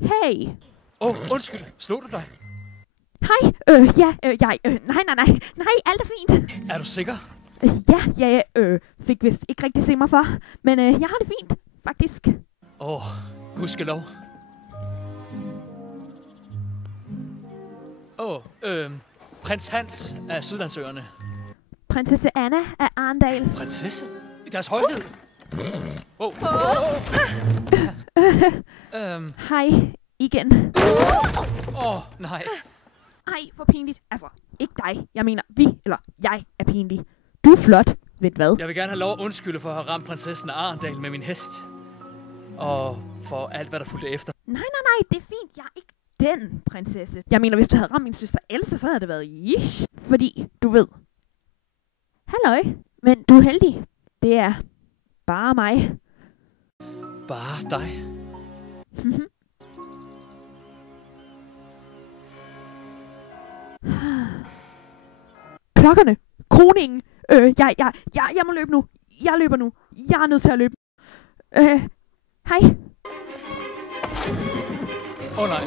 Hey. Undskyld. Slog du dig? Hej. Nej, alt er fint. Er du sikker? Jeg fik vist ikke rigtig se mig for, men jeg har det fint, faktisk. Gudskelov. Prins Hans af Sydlandsøerne. Prinsesse Anna af Arendal. Prinsesse? I deres højhed? Hej igen. Nej. Ej, hvor pinligt. Altså, ikke dig. Jeg mener, jeg er pinlig. Du er flot. Ved du hvad? Jeg vil gerne have lov at undskylde for at have ramt prinsessen af Arendal med min hest. Og for alt, hvad der fulgte efter. Nej, det er fint. Jeg er ikke den prinsesse. Jeg mener, hvis du havde ramt min søster Elsa, så havde det været ish. Fordi, du ved. Halløj. Men du er heldig. Det er bare mig. Bare dig? Klokkerne. Kroningen. Jeg må løbe nu. Jeg løber nu. Jeg er nødt til at løbe. Hej. Nej.